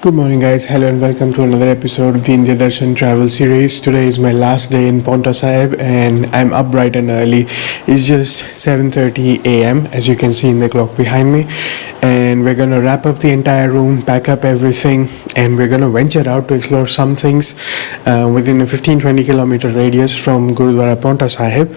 Good morning, guys. Hello and welcome to another episode of the India Darshan Travel series. Today is my last day in Paonta Sahib, and I'm up bright and early. It's just 7:30 a.m. as you can see in the clock behind me, and we're gonna wrap up the entire room, pack up everything, and we're gonna venture out to explore some things within a 15-20 kilometer radius from Gurudwara Paonta Sahib.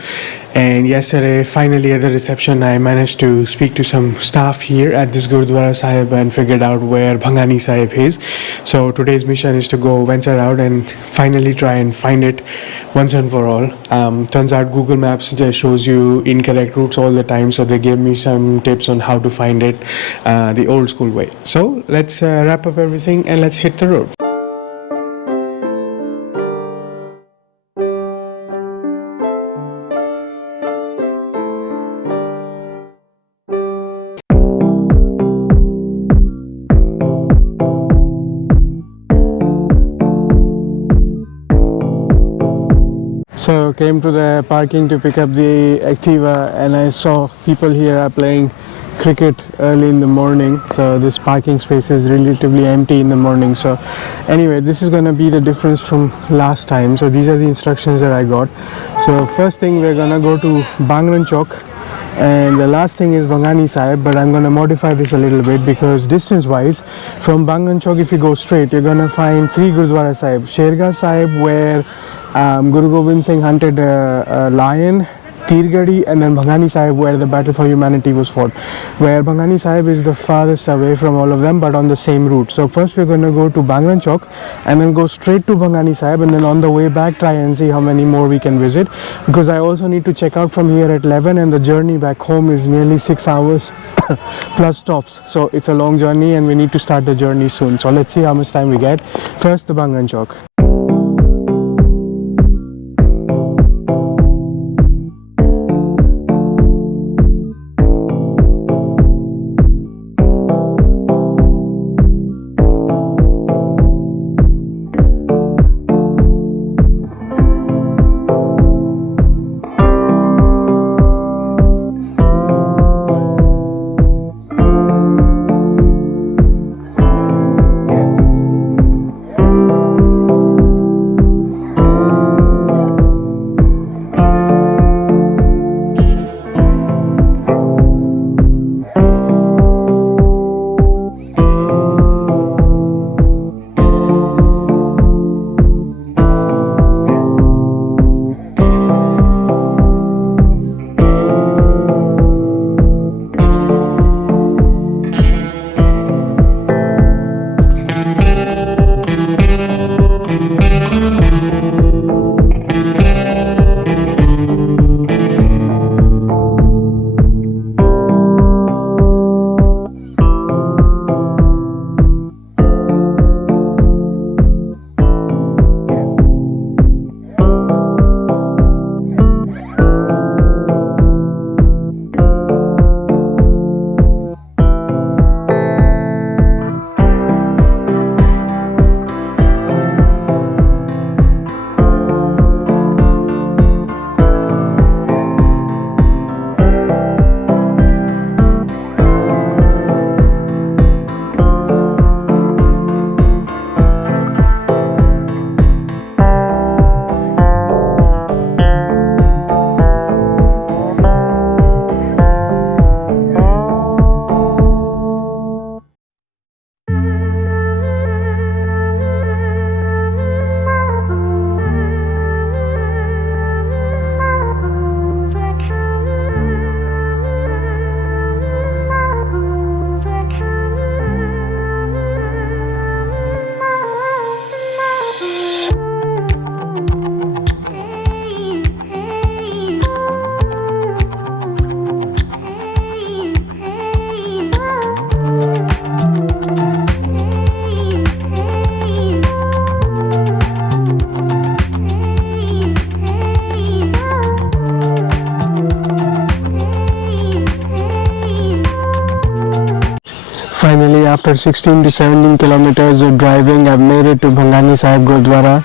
And yesterday, finally at the reception, I managed to speak to some staff here at this Gurudwara Sahib and figured out where Bhangani Sahib is. So today's mission is to go venture out and finally try and find it once and for all. Turns out Google Maps just shows you incorrect routes all the time, so they gave me some tips on how to find it the old school way. So let's wrap up everything and let's hit the road. So came to the parking to pick up the Activa, and I saw people here are playing cricket early in the morning, so this parking space is relatively empty in the morning. So anyway, this is going to be the difference from last time. So these are the instructions that I got. So first thing, we're going to go to Bangran Chowk, and the last thing is Bhangani Sahib, but I'm going to modify this a little bit because distance wise from Bangran Chowk, if you go straight, you're going to find three Gurudwara Sahib. Shergah Sahib, where Guru Gobind Singh hunted a lion, Teergarhi, and then Bhangani Sahib, where the battle for humanity was fought, where Bhangani Sahib is the farthest away from all of them, but on the same route. So first we're going to go to Bangran Chowk and then go straight to Bhangani Sahib, and then on the way back try and see how many more we can visit, because I also need to check out from here at 11, and the journey back home is nearly 6 hours plus stops. So it's a long journey and we need to start the journey soon. So let's see how much time we get. First the Bangran Chowk. Finally, after 16 to 17 kilometers of driving, I've made it to Bhangani Sahib Gurudwara.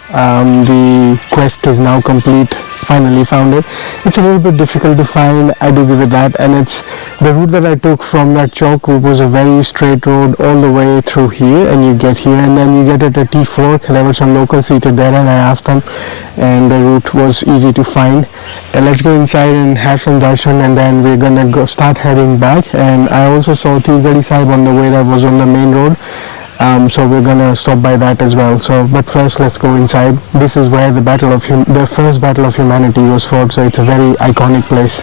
The quest is now complete. finally found it. It's a little bit difficult to find, I do give it that, and it's the route that I took from that chalk was a very straight road all the way through here, and you get here and then you get at a T4. There were some locals seated there and I asked them, and the route was easy to find. And let's go inside and have some darshan, and then we're gonna go start heading back. And I also saw Teergarhi Sahib on the way that was on the main road. So we're gonna stop by that as well. So, but first let's go inside. This is where the first battle of humanity was fought. So it's a very iconic place.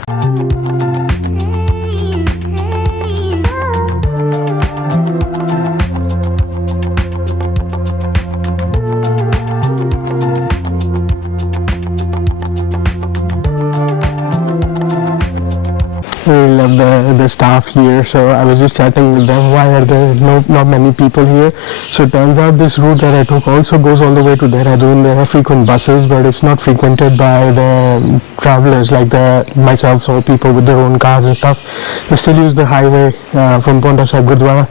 Really love the staff here. So I was just chatting with them, why are there not many people here. So it turns out this route that I took also goes all the way to Dehradun. There are frequent buses, but it's not frequented by the travelers like myself or people with their own cars and stuff. They still use the highway from Paonta Sahib Gurudwara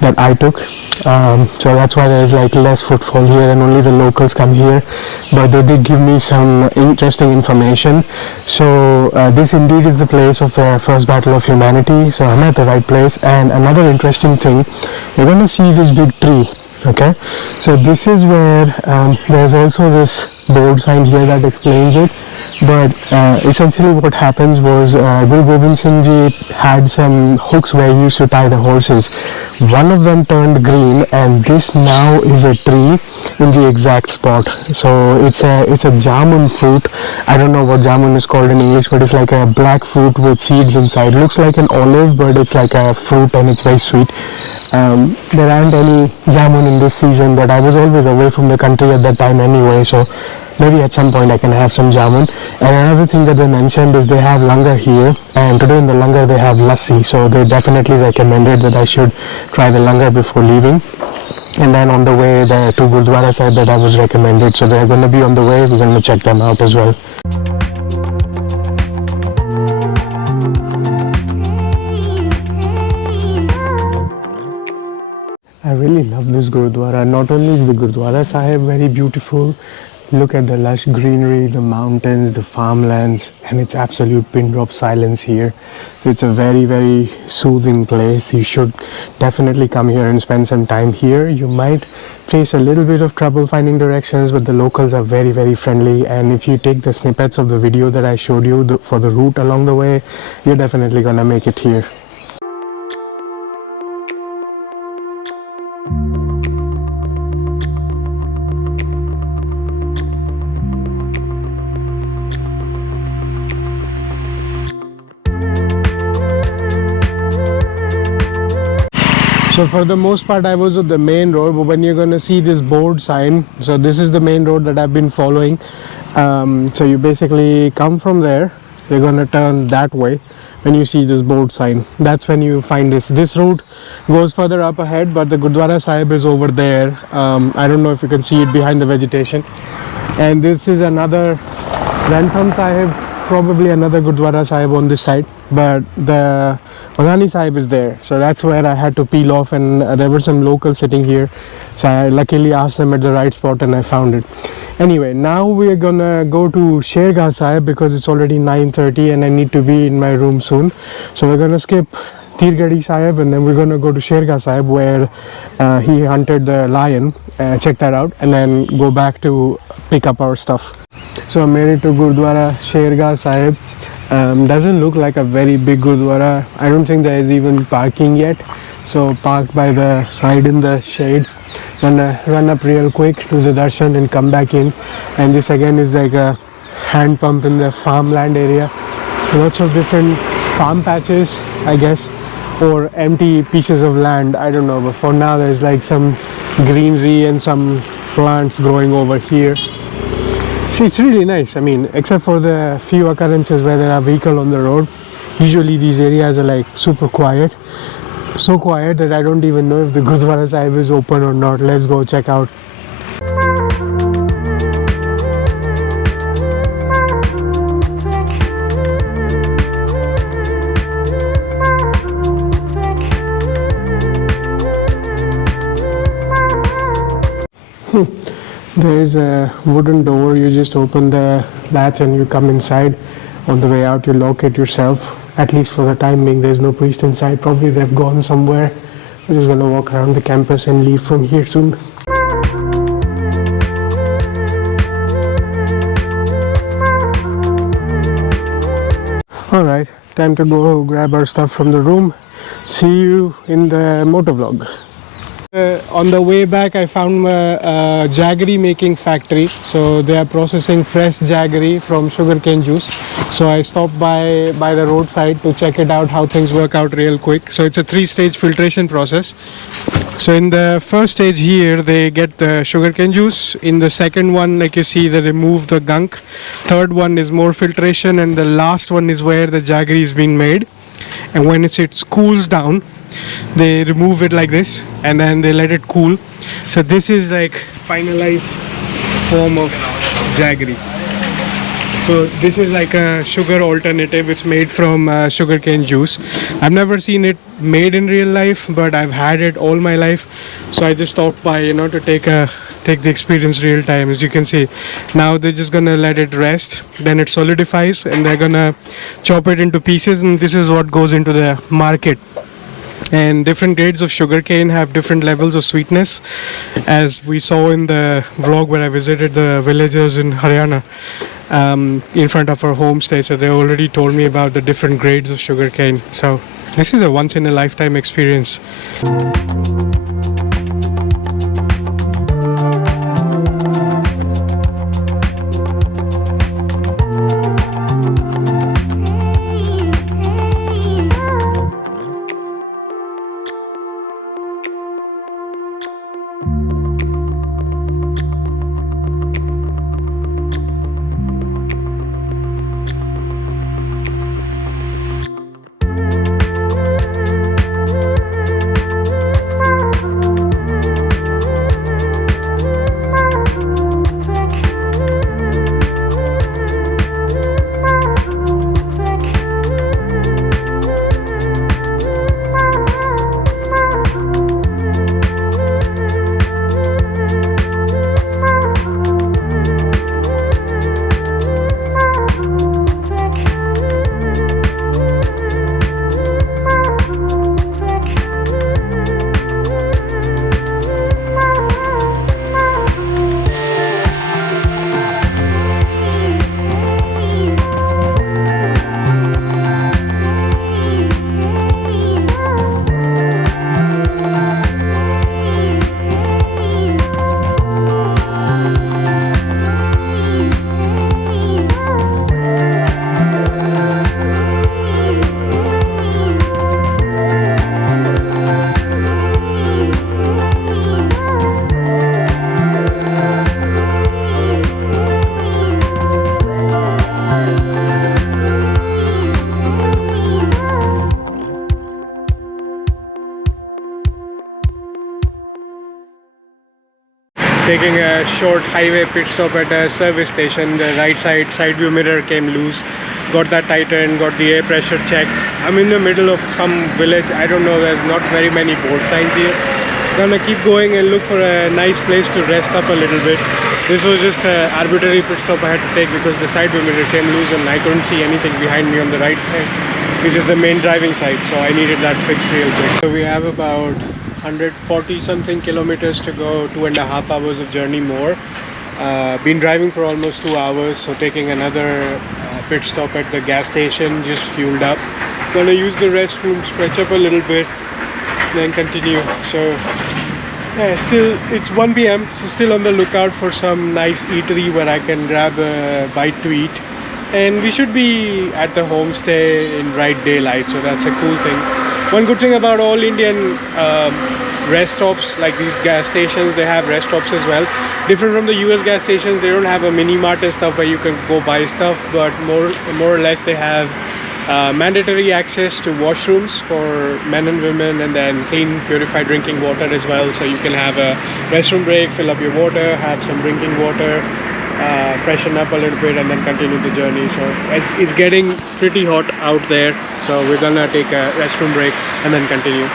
that I took. So that's why there's like less footfall here and only the locals come here, but they did give me some interesting information. So this indeed is the place of the first battle of humanity, so I'm at the right place. And another interesting thing, you're going to see this big tree. Okay, so this is where there's also this board sign here that explains it. But essentially what happens was Guru Gobind Singh ji had some hooks where he used to tie the horses. One of them turned green, and this now is a tree in the exact spot. So it's a jamun fruit. I don't know what jamun is called in English, but it's like a black fruit with seeds inside. Looks like an olive, but it's like a fruit and it's very sweet. There aren't any jamun in this season, but I was always away from the country at that time anyway, so maybe at some point I can have some jamun. And another thing that they mentioned is they have langar here, and today in the langar they have lassi, so they definitely recommended that I should try the langar before leaving. And then on the way the two Gurudwara Sahib that I was recommended, so they're going to be on the way. We're going to check them out as well. I really love this Gurudwara. Not only is the Gurudwara Sahib very beautiful, look at the lush greenery, the mountains, the farmlands, and it's absolute pin drop silence here. So it's a very, very soothing place. You should definitely come here and spend some time here. You might face a little bit of trouble finding directions, but the locals are very, very friendly. And if you take the snippets of the video that I showed you for the route along the way, you're definitely gonna make it here. So for the most part I was on the main road, but when you're going to see this board sign, so this is the main road that I've been following. So you basically come from there, you're going to turn that way. When you see this board sign, that's when you find this route goes further up ahead, but the Gurudwara Sahib is over there. I don't know if you can see it behind the vegetation. And this is another Rantham Sahib, probably another Gurudwara Sahib on this side, but the Bhangani Sahib is there. So that's where I had to peel off, and there were some locals sitting here. So I luckily asked them at the right spot and I found it. Anyway, now we're gonna go to Shergah Sahib because it's already 9:30 and I need to be in my room soon. So we're gonna skip Teergarhi Sahib and then we're gonna go to Shergah Sahib where he hunted the lion. Check that out, and then go back to pick up our stuff. So I made it to Gurudwara Shergah Sahib. Doesn't look like a very big Gurudwara. I don't think there is even parking yet. So park by the side in the shade. Gonna run up real quick to the darshan and come back in. And this again is like a hand pump in the farmland area. Lots of different farm patches, I guess, or empty pieces of land. I don't know, but for now there's like some greenery and some plants growing over here. See, it's really nice. I mean, except for the few occurrences where there are vehicles on the road, usually these areas are like super quiet. So quiet that I don't even know if the Gurudwara Sahib is open or not. Let's go check out. There is a wooden door. You just open the latch and you come inside. On the way out, you lock it yourself. At least for the time being, there's no priest inside. Probably they've gone somewhere. We're just gonna walk around the campus and leave from here soon. Alright, time to go grab our stuff from the room. See you in the motovlog. On the way back, I found a jaggery making factory. So they are processing fresh jaggery from sugarcane juice. So I stopped by the roadside to check it out, how things work out real quick. So it's a 3-stage filtration process. So in the first stage here, they get the sugarcane juice. In the second one, like you see, they remove the gunk. Third one is more filtration, and the last one is where the jaggery is being made. And when it cools down, they remove it like this and then they let it cool. So this is like finalized form of jaggery. So this is like a sugar alternative. It's made from sugarcane juice. I've never seen it made in real life, but I've had it all my life. So I just stopped by, to take the experience real time. As you can see, now they're just gonna let it rest, then it solidifies, and they're gonna chop it into pieces, and this is what goes into the market. And different grades of sugarcane have different levels of sweetness, as we saw in the vlog where I visited the villagers in Haryana in front of our homestay. So they already told me about the different grades of sugarcane. So this is a once in a lifetime experience. Taking a short highway pit stop at a service station. The right side view mirror came loose. Got that tightened, got the air pressure checked. I'm in the middle of some village. I don't know, there's not very many board signs here. Gonna keep going and look for a nice place to rest up a little bit. This was just an arbitrary pit stop I had to take because the side view mirror came loose and I couldn't see anything behind me on the right side, which is the main driving side, so I needed that fixed real quick. So we have about 140 something kilometers to go, 2.5 hours of journey more. Been driving for almost 2 hours, so taking another pit stop at the gas station, just fueled up. Gonna use the restroom, stretch up a little bit, then continue. So yeah, still it's 1 p.m, so still on the lookout for some nice eatery where I can grab a bite to eat. And we should be at the homestay in bright daylight, so that's a cool thing. One good thing about all Indian rest stops, like these gas stations, they have rest stops as well. Different from the US gas stations, they don't have a mini mart and stuff where you can go buy stuff, but more or less they have mandatory access to washrooms for men and women, and then clean purified drinking water as well. So you can have a restroom break, fill up your water, have some drinking water, freshen up a little bit, and then continue the journey. So it's getting pretty hot out there, so we're gonna take a restroom break and then continue.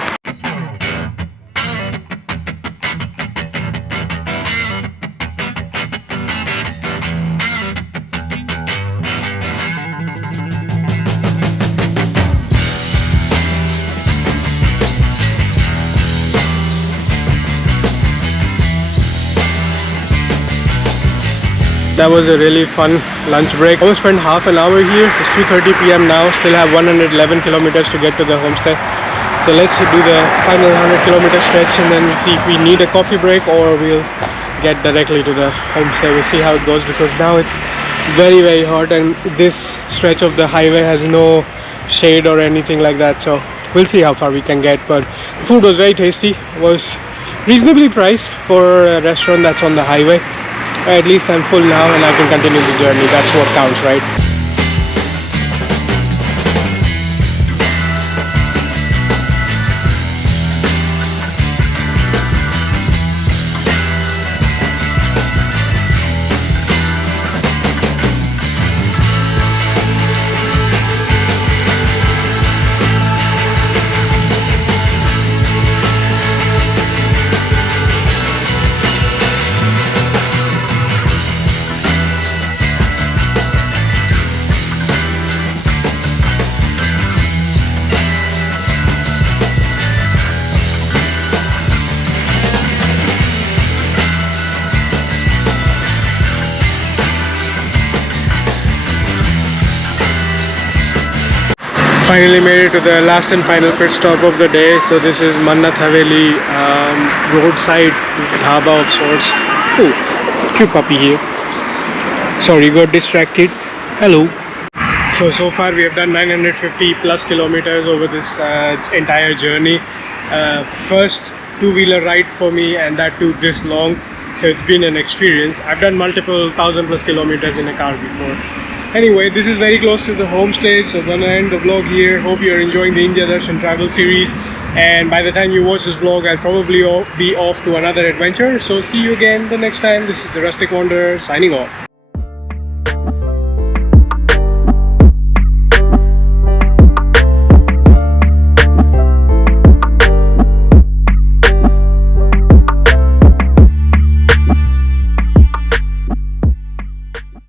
That was a really fun lunch break. I will spend half an hour here. It's 2:30 p.m. now. Still have 111 kilometers to get to the homestay. So let's do the final 100-kilometer stretch and then we'll see if we need a coffee break or we'll get directly to the homestay. We'll see how it goes because now it's very, very hot and this stretch of the highway has no shade or anything like that. So we'll see how far we can get. But the food was very tasty. It was reasonably priced for a restaurant that's on the highway. At least I'm full now and I can continue the journey. That's what counts, right? Finally made it to the last and final pit stop of the day. So this is Mannat Haveli, roadside dhaba of sorts. Oh, cute puppy here. Sorry, got distracted. Hello. So far we have done 950 plus kilometers over this entire journey. First two-wheeler ride for me and that too this long. So it's been an experience. I've done multiple 1,000 plus kilometers in a car before. Anyway, this is very close to the homestay, so I'm gonna end the vlog here. Hope you're enjoying the India Darshan Travel series. And by the time you watch this vlog, I'll probably be off to another adventure. So see you again the next time. This is the Rustic Wanderer signing off.